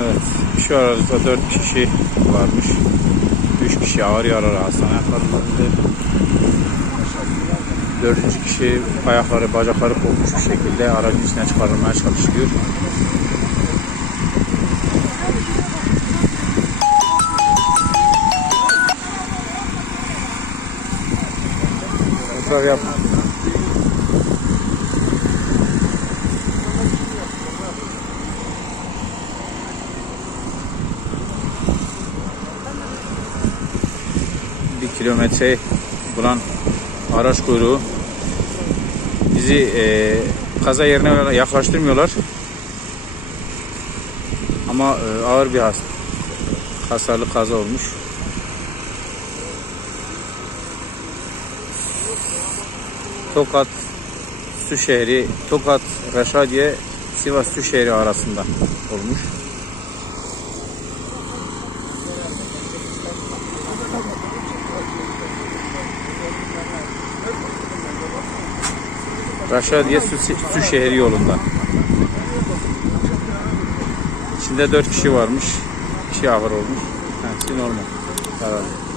Evet, şu arada 4 kişi varmış. 3 kişi ağır yaralı hastaneye kaldırıldı. 4. kişi ayakları, bacakları kopmuş bir şekilde aracın içine çıkarılmaya çalışılıyor. Tekrar yapma. Bir kilometre bulan araç kuyruğu bizi kaza yerine yaklaştırmıyorlar. Ama ağır bir hasarlı kaza olmuş. Tokat Suşehri, Tokat Reşadiye Sivas Suşehri arasında olmuş. Reşadiye Suşehri yolunda. İçinde 4 kişi varmış. 2 kişi ağır olmuş. Hepsi normal. Herhalde.